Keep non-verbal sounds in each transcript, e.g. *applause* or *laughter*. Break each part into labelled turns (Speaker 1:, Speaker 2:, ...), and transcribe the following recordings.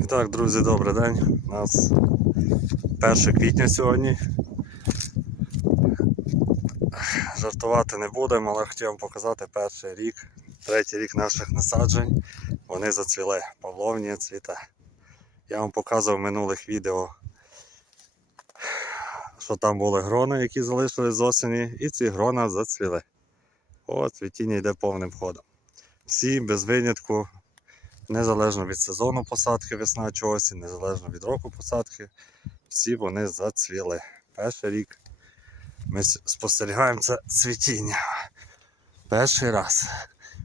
Speaker 1: І так, друзі, добрий день. У нас 1 квітня сьогодні. Жартувати не будемо, але хотів вам показати перший рік, третій рік наших насаджень. Вони зацвіли. Павловні цвіте. Я вам показував в минулих відео, що там були грони, які залишились з осені, і ці грона зацвіли. О, цвітіння йде повним ходом. Всі без винятку незалежно від сезону посадки весна чи осінь, незалежно від року посадки, всі вони зацвіли. Перший рік ми спостерігаємо це цвітіння. Перший раз.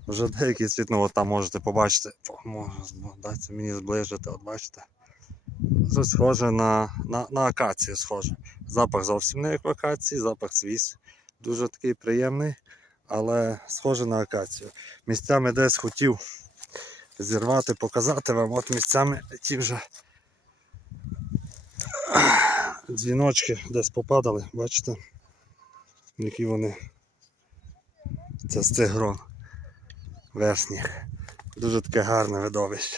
Speaker 1: Вже деякі цвіт, ну от там можете побачити, ну, дайте мені зближити, от бачите. Це схоже на, на, на акацію схоже. Запах зовсім не як в акації, запах свіс дуже такий приємний, але схоже на акацію. Місцями десь хотів зірвати, показати вам. От місцями ті вже дзвіночки десь попадали, бачите? Які вони. Це з цих грон верхніх. Дуже таке гарне видовище.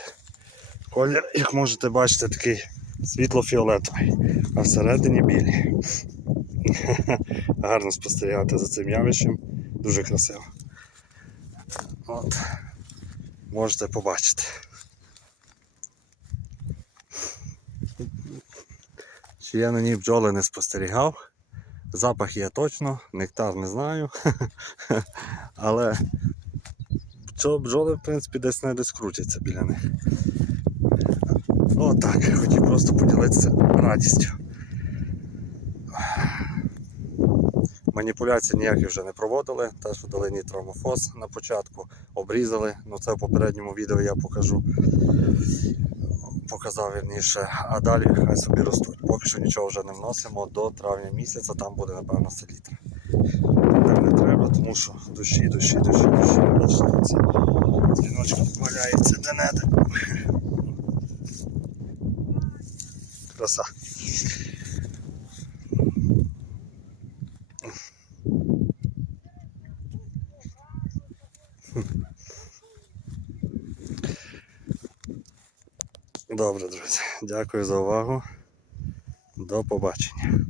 Speaker 1: Колір, як можете бачити, такий світло-фіолетовий, а всередині білі. *laughs* Гарно спостерігати за цим явищем. Дуже красиво. От можете побачити. Чи я на ній бджоли не спостерігав. Запах є точно, нектар не знаю. *laughs* Але бджоли, в принципі, десь не десь крутяться біля них. Отак, хотів просто поділитися радістю. Маніпуляцій ніяких вже не проводили, теж дали нітромофос на початку, обрізали. Ну це в попередньому відео я покажу. Показав вірніше, а далі хай собі ростуть. Поки що нічого вже не вносимо до травня місяця, там буде напевно селітра. Там не треба, тому що душі, душі, душі, душі. Бачите, ці дзвіночки валяються де-не-де. Краса. Добре, друзі. Дякую за увагу. До побачення.